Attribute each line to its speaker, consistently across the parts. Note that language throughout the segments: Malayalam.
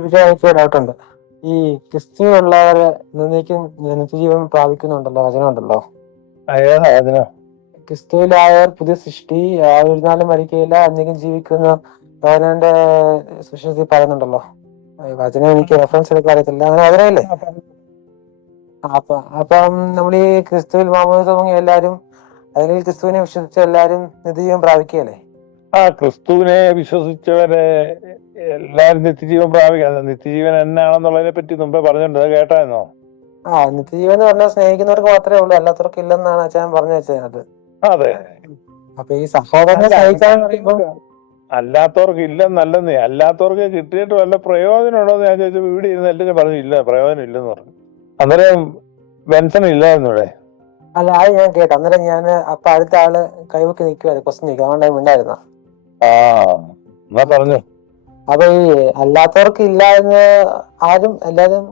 Speaker 1: ഇവിടെ എനിക്ക് ഡൗട്ട് ഉണ്ട് ഈ ക്രിസ്തുവുള്ളവര് നിന്നേക്കും നിത്യജീവൻ പ്രാപിക്കുന്നുണ്ടല്ലോ വചനമുണ്ടല്ലോ.
Speaker 2: ഉണ്ടല്ലോ
Speaker 1: ക്രിസ്തുവിലായവർ പുതിയ സൃഷ്ടി ഒരു നാളും മരിക്കുകയില്ല എന്നേക്കും ജീവിക്കുന്ന. യോഹന്നാന്റെ സൃഷ്ടി പറയുന്നുണ്ടല്ലോ. വചനം എനിക്ക് റെഫറൻസ് എടുക്കാൻ അറിയത്തില്ല. അങ്ങനെ വചനല്ലേ അപ്പൊ അപ്പം നമ്മൾ ഈ ക്രിസ്തുവിൽ മാമോദ തുടങ്ങിയ എല്ലാരും അല്ലെങ്കിൽ ക്രിസ്തുവിനെ വിശ്വസിച്ച എല്ലാരും നിത്യജീവൻ പ്രാപിക്കുകയല്ലേ?
Speaker 2: ആ ക്രിസ്തുവിനെ വിശ്വസിച്ചവരെ എല്ലാരും നിത്യജീവൻ പ്രാപിക്കണം. നിത്യജീവൻ എന്നാണെന്നുള്ളതിനെ പറ്റി മുമ്പേ പറഞ്ഞിട്ടുണ്ട്. അത് കേട്ടായിരുന്നോ?
Speaker 1: ആ നിത്യജീവൻ എന്ന് പറഞ്ഞാൽ സ്നേഹിക്കുന്നവർക്ക് മാത്രമേ ഉള്ളൂ. അല്ലാത്തവർക്ക് ഇല്ലെന്നാണ് അച്ഛൻ പറഞ്ഞു വെച്ചത്. അതെ. അപ്പൊ ഈ സഹോദരനെ പറയുമ്പോൾ
Speaker 2: അല്ലാത്തവർക്ക് ഇല്ലെന്നല്ലെന്നേ. അല്ലാത്തവർക്ക് കിട്ടിയിട്ട് വല്ല പ്രയോജനം ഉണ്ടോ എന്ന് ഞാൻ ചോദിച്ചു ഇവിടെ ഇരുന്ന് എല്ലാവരും പറഞ്ഞു ഇല്ല പ്രയോജനം ഇല്ലെന്ന് പറഞ്ഞു. അന്നേരം ബെൻസൺ ഇല്ലായിരുന്നു ഇവിടെ.
Speaker 1: അല്ല അത് ഞാൻ കേട്ടു. അന്നേരം ഞാൻ അപ്പൊ അടുത്ത ആൾ കൈവക്കി നിൽക്കുവായിരുന്നു ക്വസ്റ്റ്യൻ ചോദിക്കും അതുകൊണ്ടായി ഞാൻ
Speaker 2: ആ എന്നാ പറഞ്ഞു.
Speaker 1: അപ്പൊ ഈ അല്ലാത്തവർക്ക് ഇല്ല എന്ന് ആരും എല്ലാരും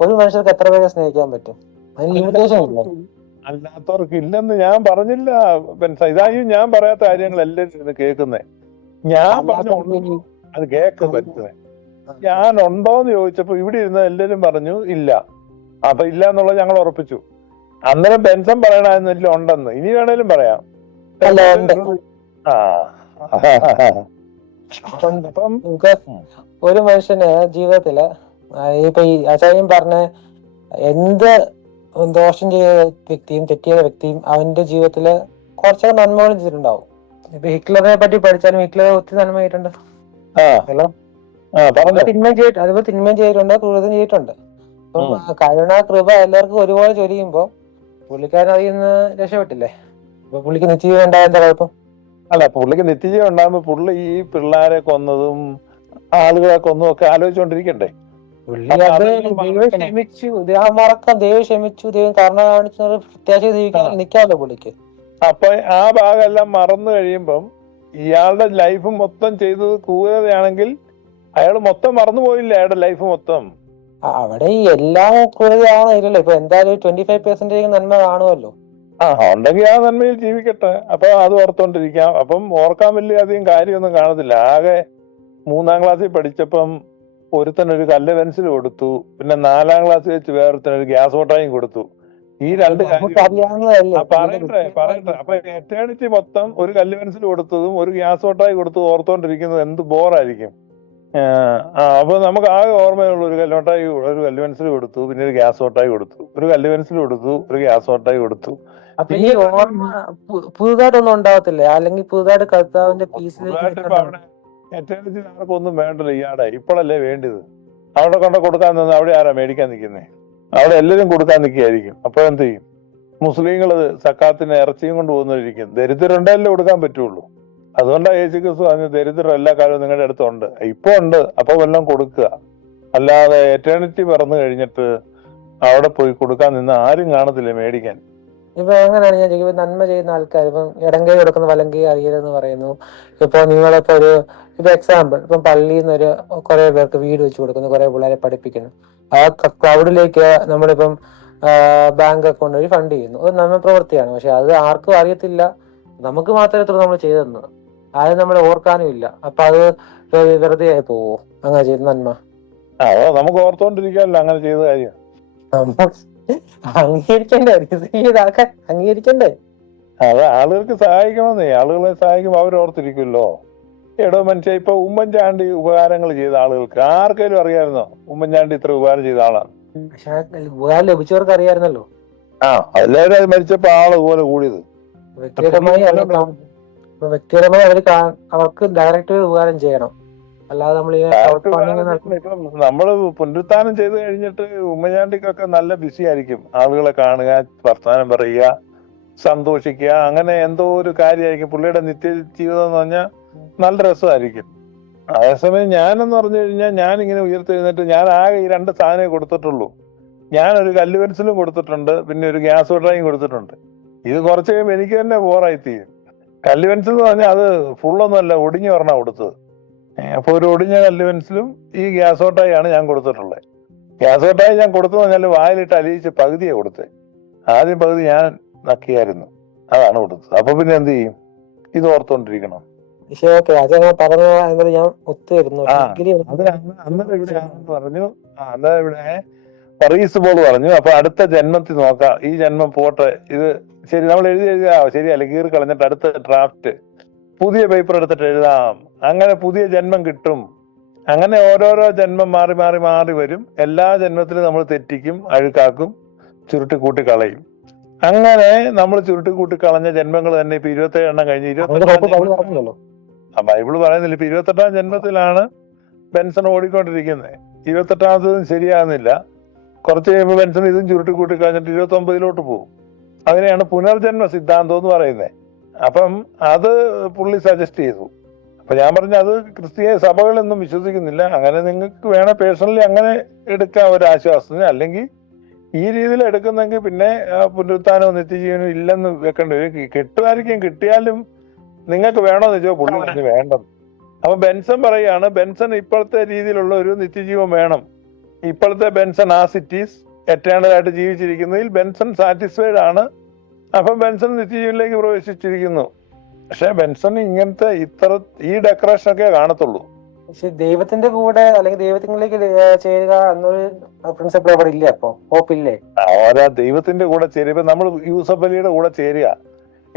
Speaker 1: ഒരു മനുഷ്യർക്ക് എത്ര പേരെ സ്നേഹിക്കാൻ പറ്റും? അതിന് ലിമിറ്റേഷൻ ഇല്ല?
Speaker 2: അല്ലാത്തവർക്ക് ഇല്ലെന്ന് ഞാൻ പറഞ്ഞില്ല. ഇതായും ഞാൻ പറയാത്ത കാര്യങ്ങൾ എല്ലാവരും കേൾക്കുന്നേ. ഞാൻ പറഞ്ഞു അത് കേക്ക് പറ്റുന്നേ. ഞാൻ ഉണ്ടോന്ന് ചോദിച്ചപ്പോ ഇവിടെ ഇരുന്ന് എല്ലാരും പറഞ്ഞു ഇല്ല. അപ്പൊ ഇല്ല എന്നുള്ളത് ഞങ്ങൾ ഉറപ്പിച്ചു. അന്നേരം ബെൻസൺ പറയണായിരുന്നില്ല ഉണ്ടെന്ന്. ഇനി വേണേലും പറയാം. ആ. അപ്പം
Speaker 1: നമുക്ക് ഒരു മനുഷ്യന് ജീവിതത്തിൽ ഇപ്പൊ ഈ ആചാര്യം പറഞ്ഞ എന്ത് ദോഷം ചെയ്ത വ്യക്തിയും തെറ്റിയ വ്യക്തിയും അവന്റെ ജീവിതത്തിൽ കുറച്ചൊക്കെ നന്മകൾ ചെയ്തിട്ടുണ്ടാവും. ഇപ്പൊ ഹിറ്റ്ലറിനെ പറ്റി പഠിച്ചാലും ഹിറ്റ്ലർ ഒത്തിരി നന്മ ചെയ്തിട്ടുണ്ട്. ഹലോ? തിന്മയും ചെയ്തിട്ട് അതുപോലെ തിന്മ ചെയ്തിട്ടുണ്ട് ക്രൂരതയും ചെയ്തിട്ടുണ്ട്. അപ്പം കരുണ കൃപ എല്ലാവർക്കും ഒരുപോലെ ചൊരിയുമ്പോ പുള്ളിക്കാരൻ അതിൽ നിന്ന് രക്ഷപ്പെട്ടില്ലേ? അപ്പൊ പുള്ളിക്ക് നിശ്ചയം ഉണ്ടായ എന്താ കുഴപ്പം?
Speaker 2: അല്ല പുള്ളിക്ക് നിത്യജീവൻ ഉണ്ടാകുമ്പോ പുള്ളി ഈ പിള്ളേരെ കൊന്നതും ആളുകളെ കൊന്നതും ഒക്കെ
Speaker 1: ആലോചിച്ചോണ്ടിരിക്കണ്ടേ
Speaker 2: അപ്പൊ
Speaker 1: അത്
Speaker 2: അതെല്ലാം
Speaker 1: ദൈവം
Speaker 2: മറക്കണം.
Speaker 1: ക്ഷമിച്ചു ദൈവം മറക്കാം ദൈവം ക്ഷമിച്ചു ദൈവം കരുണ കാണിച്ചു പ്രത്യാശ ജീവിക്കാൻ
Speaker 2: ആ.
Speaker 1: ഭാഗം പുള്ളിക്ക്
Speaker 2: അപ്പൊ ആ ഭാഗമെല്ലാം മറന്നു കഴിയുമ്പം ഇയാളുടെ ലൈഫ് മൊത്തം ചെയ്തത് ക്രൂരതയാണെങ്കിൽ അയാൾ മൊത്തം മറന്നു പോയില്ല അയാളുടെ ലൈഫ് മൊത്തം
Speaker 1: അവിടെ എല്ലാം ക്രൂരതയാണോ ഇല്ലല്ലോ ഇപ്പൊ എന്തായാലും ട്വന്റി ഫൈവ് പെർസെന്റേജ് നന്മ കാണുമല്ലോ
Speaker 2: ആ ഉണ്ടെങ്കിൽ ആ നന്മയിൽ ജീവിക്കട്ടെ. അപ്പൊ അത് ഓർത്തോണ്ടിരിക്കാം. അപ്പം ഓർക്കാൻ വലിയ അധികം കാര്യമൊന്നും കാണത്തില്ല. ആകെ മൂന്നാം ക്ലാസ്സിൽ പഠിച്ചപ്പം ഒരുത്തൻ ഒരു കല്ല് പെൻസിൽ കൊടുത്തു. പിന്നെ നാലാം ക്ലാസ്സിൽ വെച്ച് വേറൊരുത്തൻ ഒരു ഗ്യാസ് ഓട്ടായും കൊടുത്തു. ഈ രണ്ട് പറയട്ടെ പറയട്ടെ. അപ്പൊ എറ്റേണിറ്റി മൊത്തം ഒരു കല്ല് പെൻസിൽ കൊടുത്തതും ഒരു ഗ്യാസ് ഓട്ടായി കൊടുത്തതും ഓർത്തോണ്ടിരിക്കുന്നത് എന്ത് ബോറായിരിക്കും അപ്പൊ നമുക്ക് ആകെ ഓർമ്മയുള്ള ഒരു കല്ലോട്ടായി ഒരു കല്ല് പെൻസിൽ കൊടുത്തു പിന്നെ ഒരു ഗ്യാസ് ഓട്ടായി കൊടുത്തു. ഒരു കല്ല് പെൻസിൽ കൊടുത്തു ഒരു ഗ്യാസ് ഓട്ടായി കൊടുത്തു.
Speaker 1: അപ്പൊ ഈ ഓർമ്മ പു- പുതുതായിട്ടൊന്നും ഉണ്ടാവത്തില്ലേ? അല്ലെങ്കിൽ പുതുതായിട്ട് കർത്താവിന്റെ പീസിലേക്ക്
Speaker 2: പുതുതായിട്ട് ഇപ്പൊ അവിടെ എറ്റേണിറ്റി ആർക്കും ഒന്നും വേണ്ടല്ലോ ഇയാടെ ഇപ്പോഴല്ലേ വേണ്ടത് അവിടെ കൊണ്ട് കൊടുക്കാൻ നിന്ന് അവിടെ ആരാ മേടിക്കാൻ നിൽക്കുന്നേ? അവിടെ എല്ലാവരും കൊടുക്കാൻ നിൽക്കുകയായിരിക്കും. അപ്പൊ എന്ത് ചെയ്യും? മുസ്ലിങ്ങൾ സക്കാത്തിന് ഇറച്ചിയും കൊണ്ട് പോകുന്നവരിക്കും ദരിദ്രരുണ്ടെല്ലാം കൊടുക്കാൻ പറ്റുള്ളൂ. അതുകൊണ്ടാണ് യേശു ക്രിസ്തു പറഞ്ഞ ദരിദ്രം എല്ലാ കാലവും നിങ്ങളുടെ അടുത്തുണ്ട്. ഇപ്പൊ ഉണ്ട് അപ്പൊ വല്ലതും കൊടുക്കുക. അല്ലാതെ എറ്റേണിറ്റി പറന്നു കഴിഞ്ഞിട്ട് അവിടെ പോയി കൊടുക്കാൻ നിന്ന് ആരും കാണത്തില്ല മേടിക്കാൻ.
Speaker 1: ഇപ്പൊ എങ്ങനെയാണ് ഞാൻ ചോദിക്കുന്നത്. നന്മ ചെയ്യുന്ന ആൾക്കാർ ഇപ്പം ഇടം കൈ കൊടുക്കുന്ന വലം കൈ അറിയരുതെന്ന് പറയുന്നു. ഇപ്പൊ നിങ്ങളിപ്പോ ഒരു ഇപ്പൊ എക്സാമ്പിൾ ഇപ്പം പള്ളിയിൽ നിന്ന് ഒരു കുറെ പേർക്ക് വീട് വെച്ച് കൊടുക്കുന്നു കുറെ പിള്ളേരെ പഠിപ്പിക്കുന്നു. ആ ക്ലൗഡിലേക്ക് നമ്മളിപ്പം ബാങ്ക് അക്കൗണ്ട് വഴി ഫണ്ട് ചെയ്യുന്നു. അത് നന്മ പ്രവൃത്തിയാണ്. പക്ഷെ അത് ആർക്കും അറിയത്തില്ല. നമുക്ക് മാത്രമേ നമ്മൾ ചെയ്തെന്ന് ആരും നമ്മൾ ഓർക്കാനും ഇല്ല. അപ്പൊ അത് വെറുതെ ആയി പോവോ? അങ്ങനെ ചെയ്ത നന്മ.
Speaker 2: അത് നമുക്ക് ഓർത്തോണ്ടിരിക്കാമല്ലോ അങ്ങനെ ചെയ്ത കാര്യം.
Speaker 1: നമ്മൾ അംഗീകരിക്കണ്ടേ? ഇത് ചെയ്ത ആൾക്കാർ അംഗീകരിക്കണ്ടേ?
Speaker 2: അത് ആളുകൾക്ക് സഹായിക്കണമെന്നേ. ആളുകളെ സഹായിക്കുമ്പോൾ അവർ ഓർത്തിരിക്കുമല്ലോ എടോ മനുഷ്യ ഇപ്പൊ ഉമ്മൻചാണ്ടി ഉപകാരങ്ങൾ ചെയ്ത ആളുകൾക്ക് ആർക്കെങ്കിലും അറിയാമായിരുന്നോ ഉമ്മൻചാണ്ടി ഇത്ര ഉപകാരം ചെയ്ത ആളാണ്
Speaker 1: പക്ഷെ ഉപകാരം ലഭിച്ചവർക്ക് അറിയായിരുന്നല്ലോ.
Speaker 2: ആ എല്ലാവരും അത് മരിച്ചപ്പോ ആൾ പോലെ കൂടിയത്.
Speaker 1: വ്യക്തിപരമായി ഇപ്പൊ വ്യക്തിപരമായി അവർ അവർക്ക് ഡയറക്റ്റ് ഉപകാരം ചെയ്യണം. അല്ലാതെ നമ്മൾ ഈ
Speaker 2: നമ്മൾ പുനരുത്ഥാനം ചെയ്ത് കഴിഞ്ഞിട്ട് ഉമ്മൻചാണ്ടിക്കൊക്കെ നല്ല ബിസി ആയിരിക്കും. ആളുകളെ കാണുക വർത്തമാനം പറയുക സന്തോഷിക്കുക അങ്ങനെ എന്തോ ഒരു കാര്യമായിരിക്കും. പുള്ളിയുടെ നിത്യ ജീവിതം എന്ന് പറഞ്ഞാൽ നല്ല രസമായിരിക്കും. അതേസമയം ഞാനെന്ന് പറഞ്ഞു കഴിഞ്ഞാൽ ഞാൻ ഇങ്ങനെ ഉയർത്തെഴുന്നേറ്റ് ഞാൻ ആകെ ഈ രണ്ട് സാധനമേ കൊടുത്തിട്ടുള്ളൂ. ഞാൻ ഒരു കല്ല് പെൻസിലും കൊടുത്തിട്ടുണ്ട് പിന്നെ ഒരു ഗ്യാസ് ഓട്ടയും കൊടുത്തിട്ടുണ്ട്. ഇത് കുറച്ച് കഴിയുമ്പോൾ എനിക്ക് തന്നെ ബോറായി തീരും കല്ല് പെൻസിൽ എന്ന് പറഞ്ഞാൽ അത് ഫുള്ളൊന്നുമല്ല ഒടിഞ്ഞു പറഞ്ഞാ കൊടുത്തത്. അപ്പോൾ അപ്പൊ ഒരു ഒടിഞ്ഞ കല്ല് പെൻസിലും ഈ ഗ്യാസ് ഓട്ടായാണ് ഞാൻ കൊടുത്തിട്ടുള്ളത് ഗ്യാസ് ഓട്ടായി ഞാൻ കൊടുത്തു പറഞ്ഞാൽ വായിലിട്ട് അലിയിച്ച് പകുതിയെ കൊടുത്തത് ആദ്യം പകുതി ഞാൻ നക്കിയായിരുന്നു. അതാണ് കൊടുത്തത്. അപ്പൊ പിന്നെ എന്ത് ചെയ്യും? ഇത് ഓർത്തോണ്ടിരിക്കണം.
Speaker 1: പറഞ്ഞു
Speaker 2: അന്നേരം ഇവിടെ പറഞ്ഞു. അന്നേരം ഇവിടെ പറീസ് പോൾ പറഞ്ഞു. അപ്പൊ അടുത്ത ജന്മത്തിൽ നോക്കാം. ഈ ജന്മം പോട്ടെ. ഇത് ശരി നമ്മൾ എഴുതി എഴുതിയാ ശരിയല്ല കീറി കളഞ്ഞിട്ട് അടുത്ത ഡ്രാഫ്റ്റ് പുതിയ പേപ്പർ എടുത്തിട്ട് എഴുതാം. അങ്ങനെ പുതിയ ജന്മം കിട്ടും. അങ്ങനെ ഓരോരോ ജന്മം മാറി മാറി മാറി വരും. എല്ലാ ജന്മത്തിലും നമ്മൾ തെറ്റിക്കും അഴുക്കാക്കും ചുരുട്ടി കൂട്ടി കളയും. അങ്ങനെ നമ്മൾ ചുരുട്ടി കൂട്ടി കളഞ്ഞ ജന്മങ്ങൾ തന്നെ ഇപ്പൊ ഇരുപത്തേഴ് എണ്ണം കഴിഞ്ഞ് ഇരുപത്തെട്ടാം ആ ബൈബിൾ പറയുന്നില്ല. ഇപ്പൊ ഇരുപത്തെട്ടാം ജന്മത്തിലാണ് ബെൻസൺ ഓടിക്കൊണ്ടിരിക്കുന്നത് ഇരുപത്തെട്ടാമത്തതും ശരിയാകുന്നില്ല. കുറച്ച് കഴിയുമ്പോൾ ബെൻസൺ ഇതും ചുരുട്ടി കൂട്ടി കഴിഞ്ഞിട്ട് ഇരുപത്തി ഒമ്പതിലോട്ട് പോകും. അതിനെയാണ് പുനർജന്മ സിദ്ധാന്തം എന്ന് പറയുന്നത് അപ്പം അത് പുള്ളി സജസ്റ്റ് ചെയ്തു. അപ്പൊ ഞാൻ പറഞ്ഞു അത് ക്രിസ്തീയ സഭകളൊന്നും വിശ്വസിക്കുന്നില്ല. അങ്ങനെ നിങ്ങൾക്ക് വേണേ പേഴ്സണലി അങ്ങനെ എടുക്കാം ഒരു ആശ്വാസത്തിന് അല്ലെങ്കിൽ ഈ രീതിയിൽ എടുക്കുന്നെങ്കിൽ പിന്നെ പുനരുത്ഥാനോ നിത്യജീവനോ ഇല്ലെന്ന് വെക്കേണ്ടി വരും. കിട്ടുമായിരിക്കും കിട്ടിയാലും നിങ്ങൾക്ക് വേണോ വെച്ചോ പുള്ളി പറഞ്ഞ് വേണ്ടത് അപ്പൊ ബെൻസൺ പറയാണ് ബെൻസൺ ഇപ്പോഴത്തെ രീതിയിലുള്ള ഒരു നിത്യജീവൻ വേണം. ഇപ്പോഴത്തെ ബെൻസൺ ആ സിറ്റീസ് എറ്റേണലായിട്ട് ജീവിച്ചിരിക്കുന്നതിൽ ബെൻസൺ സാറ്റിസ്ഫൈഡ് ആണ്. അപ്പം ബെൻസൺ നിത്യജീവനിലേക്ക് പ്രവേശിച്ചിരിക്കുന്നു. പക്ഷെ ബെൻസൺ ഇങ്ങനത്തെ ഇത്ര ഈ ഡെക്കറേഷൻ ഒക്കെ കാണത്തുള്ളൂ.
Speaker 1: പക്ഷെ ദൈവത്തിന്റെ കൂടെ അല്ലെങ്കിൽ ദൈവത്തിലേക്ക് ചേരുക എന്നൊരു പ്രിൻസിപ്പിൾ അവിടെ ഇല്ല അപ്പൊ ഹോപ്പില്ലേ
Speaker 2: ഓരോ ദൈവത്തിന്റെ കൂടെ ചേരുക. നമ്മൾ യൂസഫ് അലിയുടെ കൂടെ ചേരുക.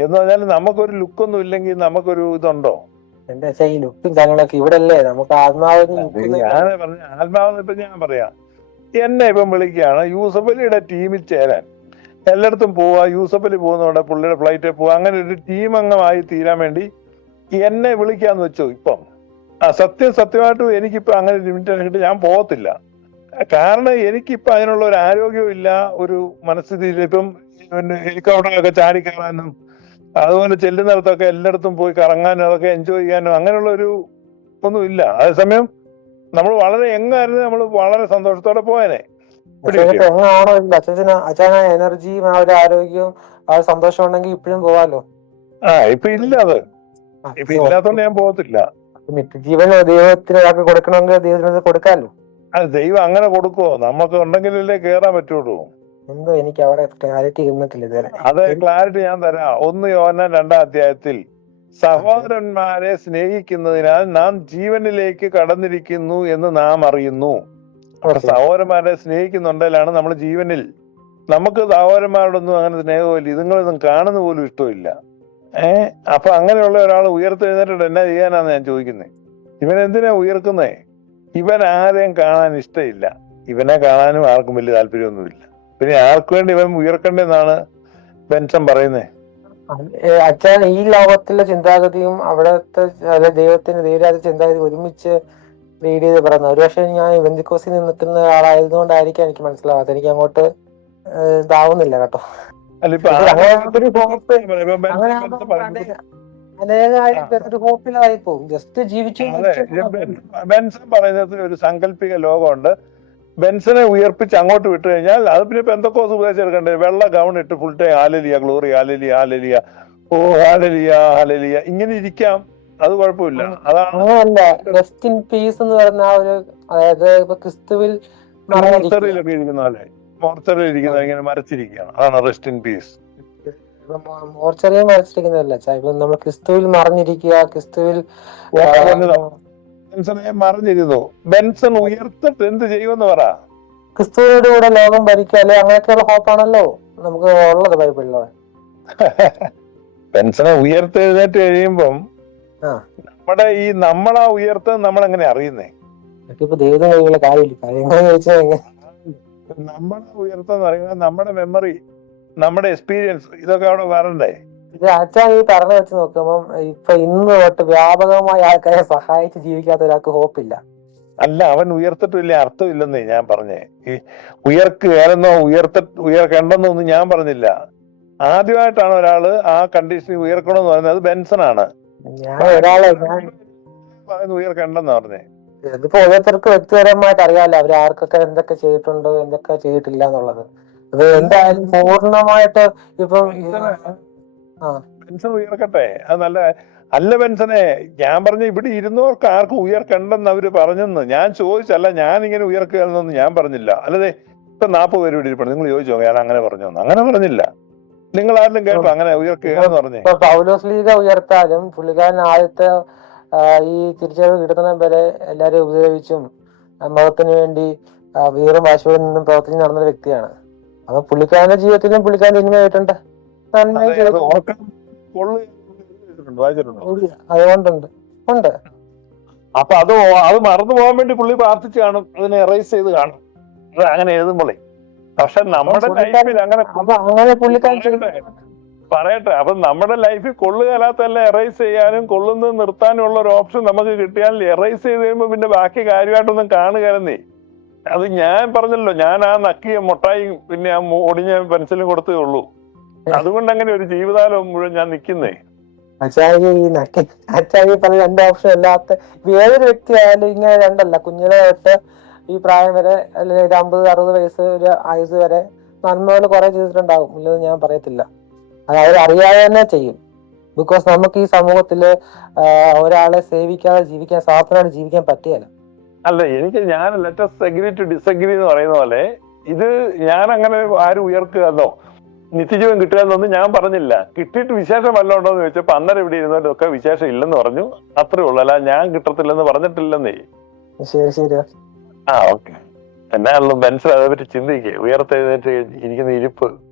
Speaker 2: എന്ന് പറഞ്ഞാൽ നമുക്കൊരു ലുക്കൊന്നും ഇല്ലെങ്കിൽ നമുക്കൊരു ഇതുണ്ടോ?
Speaker 1: എന്താ വെച്ചാ ഈ ലുക്കും കാര്യങ്ങളൊക്കെ ഇവിടെ അല്ലേ നമുക്ക് ആത്മാവിന്
Speaker 2: ഞാൻ പറഞ്ഞ ആത്മാവെന്ന് ഇപ്പൊ ഞാൻ പറയാം. എന്നെ ഇപ്പം വിളിക്കുകയാണ് യൂസഫ് അലിയുടെ ടീമിൽ ചേരാൻ. എല്ലായിടത്തും പോവാ യൂസഫ് അലി പോകുന്നവിടെ പുള്ളിയുടെ ഫ്ലൈറ്റിൽ പോവാ. അങ്ങനെ ഒരു ടീം അംഗമായി തീരാൻ വേണ്ടി എന്നെ വിളിക്കാന്ന് വെച്ചു ഇപ്പം. ആ സത്യം സത്യമായിട്ടും എനിക്കിപ്പോ അങ്ങനെ ലിമിറ്റേഷൻ കിട്ടി ഞാൻ പോകത്തില്ല. കാരണം എനിക്കിപ്പോ അതിനുള്ള ഒരു ആരോഗ്യവും ഇല്ല ഒരു മനസ്ഥിതിയിൽ ഇപ്പം ഹെലികോപ്റ്ററൊക്കെ ചാടി കയറാനും അതുപോലെ ചെല്ലുന്നിടത്തൊക്കെ എല്ലായിടത്തും പോയി കറങ്ങാനും അതൊക്കെ എൻജോയ് ചെയ്യാനും അങ്ങനെയുള്ള ഒരു ഒന്നും ഇല്ല. അതേസമയം നമ്മൾ വളരെ എങ്ങായിരുന്നു നമ്മൾ വളരെ സന്തോഷത്തോടെ പോയനെ.
Speaker 1: എങ്ങാണോ ഇല്ല അച്ഛന് അച്ഛന എനർജിയും ആ ഒരു ആരോഗ്യവും ആ സന്തോഷം ഉണ്ടെങ്കിൽ ഇപ്പോഴും പോവാലോ?
Speaker 2: ആ ഇപ്പൊ ഇല്ല അത്. ഇപ്പൊ ഇല്ലാത്തോണ്ട് ഞാൻ പോകത്തില്ല.
Speaker 1: നിത്യജീവൻ ദൈവത്തിന് ഒരാൾക്ക് കൊടുക്കണമെങ്കിൽ ദൈവത്തിന് കൊടുക്കാലോ?
Speaker 2: അത് ദൈവം അങ്ങനെ കൊടുക്കുവോ? നമുക്ക് ഉണ്ടെങ്കിലല്ലേ കേറാൻ പറ്റുള്ളൂ.
Speaker 1: എന്തോ എനിക്ക് അവിടെ ക്ലാരിറ്റി ഇരുന്നിട്ടില്ല ഇതുവരെ.
Speaker 2: അത് ക്ലാരിറ്റി ഞാൻ തരാം. ഒന്ന് യോന രണ്ടാം അധ്യായത്തിൽ സഹോദരന്മാരെ സ്നേഹിക്കുന്നതിനാൽ നാം ജീവനിലേക്ക് കടന്നിരിക്കുന്നു എന്ന് നാം അറിയുന്നു. സഹോദരന്മാരെ സ്നേഹിക്കുന്നുണ്ടെങ്കിലാണ് നമ്മൾ ജീവനിൽ. നമുക്ക് സഹോദരന്മാരോടൊന്നും അങ്ങനെ സ്നേഹമില്ല. ഇതുങ്ങളൊന്നും കാണുന്ന പോലും ഇഷ്ടമില്ല. ഏ? അപ്പൊ അങ്ങനെയുള്ള ഒരാൾ ഉയർത്തെഴുന്നേറ്റിട്ട് എന്നാ ചെയ്യാനാന്ന് ഞാൻ ചോദിക്കുന്നത് ഇവൻ എന്തിനാ ഉയർക്കുന്നേ? ഇവൻ ആരെയും കാണാൻ ഇഷ്ടമില്ല. ഇവനെ കാണാനും ആർക്കും വലിയ താല്പര്യമൊന്നുമില്ല. പിന്നെ ആർക്കു വേണ്ടി ഇവൻ ഉയർക്കണ്ടെന്നാണ് ബെൻസൺ പറയുന്നത്
Speaker 1: അച്ഛൻ ഈ ലോകത്തിലെ ചിന്താഗതിയും അവിടത്തെ അല്ലെ ദൈവത്തിന്റെ ദൈവരാജ ചിന്താഗതി ഒരുമിച്ച് റീഡ് ചെയ്ത് പറയുന്നത്. ഒരുപക്ഷെ ഞാൻ വെന്തിക്കോസിൽ നിൽക്കുന്ന ആളായതുകൊണ്ടായിരിക്കും എനിക്ക് മനസ്സിലാവാത്തത്. എനിക്ക് അങ്ങോട്ട് ഇതാവുന്നില്ല കേട്ടോ. ഹോപ്പിലായി പോകും. ജസ്റ്റ് ജീവിച്ചു
Speaker 2: പറയുന്നത് ഒരു സാങ്കല്പിക ലോകമുണ്ട്. ബെൻസനെ ഉയർപ്പിച്ച് അങ്ങോട്ട് വിട്ടു കഴിഞ്ഞാൽ അത് പിന്നെ എന്തൊക്കെ ഉപദേശം എടുക്കണ്ടേ? വെള്ള ഗൗൺ ഇട്ട് full time alleluia glory alleluia alleluia oh alleluia alleluia ഇങ്ങനെ ഇരിക്കാം. അത് കുഴപ്പമില്ല. അതാണ്
Speaker 1: അങ്ങനല്ല റെസ്റ്റ് ഇൻ പീസ് എന്ന് പറയുന്ന ആ ഒരു അതായത് ഇപ്പൊ ക്രിസ്തുവിൽ.
Speaker 2: മോർച്ചറിയിലൊക്കെ ഇരിക്കുന്ന പോലെ മോർച്ചറിയിൽ ഇരിക്കുന്ന ഇങ്ങനെ മരച്ചിരിക്കുകയാണ്. അതാണ് റെസ്റ്റ് ഇൻ പീസ്
Speaker 1: മോർച്ചറിയെ മരച്ചിരിക്കുന്നതല്ല. നമ്മൾ ക്രിസ്തുവിൽ മറഞ്ഞിരിക്കുക ക്രിസ്തുവിൽ
Speaker 2: ബെൻസനെ മറിഞ്ഞിരുന്നു. ബെൻസൺ ഉയർത്തിട്ട് എന്ത് ചെയ്യുമെന്ന് പറ.
Speaker 1: ക്രിസ്തുവിനോട് കൂടെ ലോകം ഭരിക്കുക അല്ലെ അങ്ങനെയൊക്കെയുള്ള ഹോപ്പാണല്ലോ നമുക്ക് ഉള്ളത് ബൈബിളിലൂടെ
Speaker 2: ബെൻസനെ ഉയർത്തെഴുന്നേറ്റ് കഴിയുമ്പം. നമ്മുടെ ഈ നമ്മളാ ഉയർത്ത് നമ്മൾ എങ്ങനെ? അറിയുന്നേ നമ്മളെ ഉയർത്താന്ന് പറയുന്നത് നമ്മുടെ മെമ്മറി നമ്മുടെ എക്സ്പീരിയൻസ് ഇതൊക്കെ അവിടെ വരണ്ടേ?
Speaker 1: അച്ഛൻ ഈ പറഞ്ഞു വെച്ച് നോക്കുമ്പോൾ ഇപ്പൊ ഇന്ന് തൊട്ട് വ്യാപകമായ ആൾക്കാരെ സഹായിച്ച് ജീവിക്കാത്ത ഒരാൾക്ക് ഹോപ്പില്ല.
Speaker 2: അല്ല അവൻ ഉയർത്തിട്ടില്ല? അർത്ഥമില്ലെന്നേ ഞാൻ പറഞ്ഞേ. ഈ ഉയർക്കുകയെന്നോ ഉയർത്ത ഉയർക്കേണ്ടെന്നോ ഒന്നും ഞാൻ പറഞ്ഞില്ല. ആദ്യമായിട്ടാണ് ഒരാൾ ആ കണ്ടീഷനിൽ ഉയർക്കണമെന്ന് പറയുന്നത്. ബെൻസൺ ആണ് ഉയർക്കേണ്ടെന്ന് പറഞ്ഞേ.
Speaker 1: ഇതിപ്പോ ഓരോരുത്തർക്ക് വ്യക്തിപരമായിട്ട് അറിയാലോ അവർ ആർക്കൊക്കെ എന്തൊക്കെ ചെയ്തിട്ടുണ്ട് എന്തൊക്കെ ചെയ്തിട്ടില്ല എന്നുള്ളത്. ഇത് എന്തായാലും പൂർണമായിട്ട് ഇപ്പം
Speaker 2: ബെൻസൺ ഉയർക്കട്ടെ. അത് നല്ല അല്ല പെൻഷനെ ഞാൻ പറഞ്ഞ ഇവിടെ ഇരുന്നവർക്ക് ആർക്കും ഉയർക്കണ്ടെന്ന് അവർ പറഞ്ഞെന്ന്. ഞാൻ ചോദിച്ചല്ല ഞാൻ ഇങ്ങനെ ഉയർക്കുക എന്നൊന്നും ഞാൻ പറഞ്ഞില്ല. അല്ലാതെ ഇപ്പൊ നാപ്പത് പേര് ഇവിടെ ഇരിപ്പുണ്ട്. നിങ്ങൾ ചോദിച്ചോ ഞാൻ അങ്ങനെ പറഞ്ഞു അങ്ങനെ പറഞ്ഞില്ല. നിങ്ങൾ ആരെങ്കിലും കേട്ടോ അങ്ങനെ ഉയർക്കുക എന്ന് പറഞ്ഞു?
Speaker 1: ഇപ്പൊ പൗലോസ് ലീഗ ഉയർത്താലും പുള്ളിക്കാരൻ ആദ്യത്തെ ഈ തിരിച്ചറിവ് കിട്ടുന്ന വരെ എല്ലാരും ഉപദ്രവിച്ചും മതത്തിന് വേണ്ടി വീറും വാശിയോടും നിന്നും പ്രവർത്തിച്ച് നടന്ന വ്യക്തിയാണ്. അപ്പൊ പുള്ളിക്കാരന്റെ ജീവിതത്തിലും പുള്ളിക്കാരൻ തിന്മയായിട്ടുണ്ട് ഉണ്ട്. അതുകൊണ്ടുണ്ട്. ഉണ്ട്.
Speaker 2: അപ്പൊ അത് അത് മറന്നു പോകാൻ വേണ്ടി പുള്ളി പ്രാർത്ഥിച്ച് കാണും അതിനെ എറേസ് ചെയ്ത് കാണും. അങ്ങനെ എഴുതുമ്പോളേ പക്ഷെ നമ്മുടെ ലൈഫിൽ അങ്ങനെ പറയട്ടെ അപ്പൊ നമ്മുടെ ലൈഫിൽ കൊള്ളുകാലാത്തല്ല എറേസ് ചെയ്യാനും കൊള്ളുന്നത് നിർത്താനും ഉള്ള ഒരു ഓപ്ഷൻ നമുക്ക് കിട്ടിയാൽ എറേസ് ചെയ്ത് കഴിയുമ്പോ പിന്നെ ബാക്കി കാര്യമായിട്ടൊന്നും കാണുകയെന്നേ അത് ഞാൻ പറഞ്ഞല്ലോ ഞാൻ ആ നക്കിയ മുട്ടായി പിന്നെ ആ ഒടിഞ്ഞ പെൻസിലും കൊടുത്തേ ഉള്ളൂ. അതുകൊണ്ട് അങ്ങനെ ഒരു ജീവിതകാലം മുഴുവൻ ഞാൻ നിൽക്കുന്നേ.
Speaker 1: ആചാര്യ ഈ നക്കി അച്ചായി പറഞ്ഞ രണ്ട് ഓപ്ഷൻ അല്ലാത്ത ഏതൊരു വ്യക്തി ആയാലും ഇങ്ങനെ രണ്ടല്ല. കുഞ്ഞിലെ തൊട്ട് ഈ പ്രായം വരെ അല്ലെങ്കിൽ ഒരു അമ്പത് അറുപത് വയസ്സ് ഒരു ആയുസ് വരെ നന്മകൾ കുറെ ചെയ്തിട്ടുണ്ടാകും ഇല്ലെന്ന് ഞാൻ പറയത്തില്ല. അത് അവരറിയാതെ തന്നെ ചെയ്യും. ബിക്കോസ് നമുക്ക് ഈ സമൂഹത്തിൽ ഒരാളെ സേവിക്കാതെ ജീവിക്കാൻ സ്വാർത്ഥനായിട്ട് ജീവിക്കാൻ പറ്റിയല്ല
Speaker 2: അല്ല എനിക്ക് ഞാൻ ലെറ്റസ് അഗ്രി ടു ഡിസഗ്രി എന്ന് പറയുന്ന പോലെ ഇത് ഞാൻ അങ്ങനെ ആരും ഉയർക്കുക നിത്യജീവൻ കിട്ടുക എന്നൊന്നും ഞാൻ പറഞ്ഞില്ല. കിട്ടിയിട്ട് വിശേഷം വല്ലതും ഉണ്ടോ എന്ന് ചോദിച്ചപ്പോ അന്നേരം ഇവിടെ ഇരുന്നവരൊക്കെ വിശേഷം ഇല്ലെന്ന് പറഞ്ഞു. അത്രേ ഉള്ളൂ. അല്ല ഞാൻ കിട്ടത്തില്ലെന്ന് പറഞ്ഞിട്ടില്ലെന്നേ.
Speaker 1: ശരി ശരി
Speaker 2: ആ ഓക്കെ. എന്നാണല്ലോ മനസ്സിൽ അതേപറ്റി ചിന്തിക്കേ. ഉയർത്തെഴുന്നേറ്റ് ഇരിക്കുന്ന ഇരിപ്പ്.